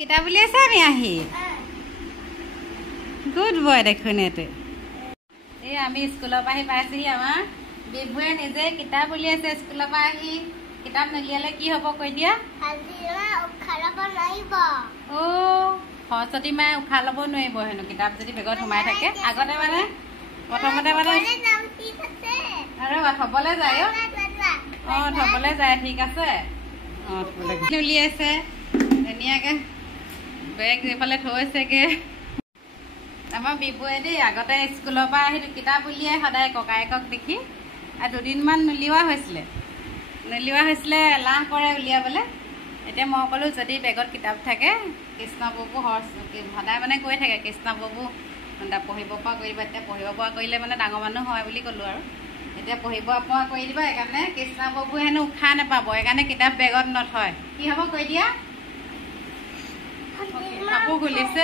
কিতাপ উলিয়াইছে আমি আহি গুড বয় দেখোন এইটো এই আমি স্কুলৰ পৰা আহি পাইছোহি আমাৰ বিভুৱে নিজে কিতাপ উলিয়াইছে স্কুলৰ পৰা আহি কিতাপ নলিয়ালে কি হ'ব কৈ দিয়া অ সৰস্বতী মায়ে উশাহ ল'ব নোৱাৰিব হেনো কিতাপ যদি বেগত সোমাই থাকে আগতে মানে প্ৰথমতে মানে আৰু থ'বলৈ যায় অ থ'বলৈ যায় ঠিক আছে অ উলিয়াইছে ধুনীয়াকৈ বেগ এইফালে থৈছেগে আমাৰ বিবুৱে দেই আগতে স্কুলৰ পৰা আহি কিতাপ উলিয়াই সদায় ককায়েকক দেখি আৰু দুদিনমান নোলিওৱা হৈছিলে এলাহ কৰে উলিয়াবলৈ এতিয়া মই ক'লোঁ যদি বেগত কিতাপ থাকে কৃষ্ণপ্ৰভু সদায় মানে কৈ থাকে কৃষ্ণপ্ৰভু পঢ়িব পৰা কৰি দিবা এতিয়া পঢ়িব পৰা কৰিলে মানে ডাঙৰ মানুহ হয় বুলি ক'লোঁ আৰু এতিয়া পঢ়িব পৰা কৰি দিবা সেইকাৰণে কৃষ্ণপ্ৰভু হেনো উশাহ নাপাব সেইকাৰণে কিতাপ বেগত নথয় কি হ'ব কৈ দিয়া কাপোৰ খুলিছে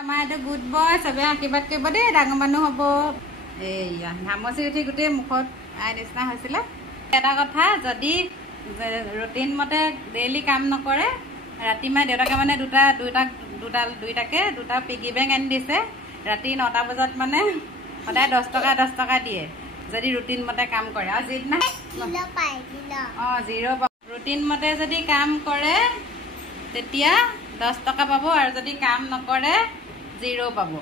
আমাৰ এইটো গুড বয় চবে আশীৰ্বাদ কৰিব দেই ডাঙৰ মানুহ হ'ব এইয়া ঘামচি উঠি গোটেই মুখত আই নিচিনা হৈছিলে এটা কথা যদি ৰুটিন মতে ডেইলি কাম নকৰে ৰাতি মানে দেউতাকে মানে দুটা পিগি বেংক আনি দিছে ৰাতি 9টা বজাত মানে সদায় 10 টকা দিয়ে যদি ৰুটিন মতে কাম কৰে আৰু যিদিনা জিৰ' ৰুটিন মতে যদি কাম কৰে তেতিয়া 10 টকা পাব আৰু যদি কাম নকৰে 0 পাব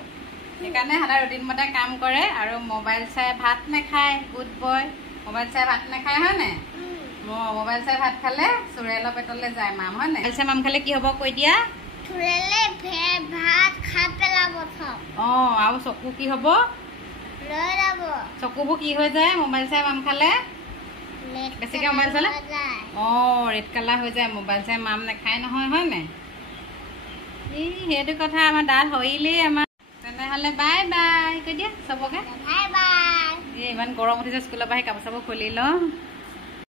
সেইকাৰণে সদায় ৰুটিন মতে কাম কৰে আৰু মোবাইল চাই ভাত নাখায় গুড বয় মোবাইল চাই ভাত নাখায় হয় নাই মোবাইল চাই ভাত খালে চুৰেলৰ পেটলৈ যায় মাম হয় নাই মোবাইল চাই মাম খালে কি হ'ব কৈ দিয়া আৰু চকু কি হ'ব চকুবোৰ কি হৈ যায় মোবাইল চাই মাম খালে বেছিকৈ মোবাইল চালে ৰেড কালাৰ হৈ যায় মোবাইল চাই মাম নাখায় নহয় হয় নাই সেইটো কথা আমাৰ দাঁত সৰিলেই আমাৰ তেনেহ'লে বাই বাই কৈ দিয়া চবকে ইমান গৰম উঠিছে স্কুলৰ পৰা আহি কাপোৰ চাপোৰ খুলি লওঁ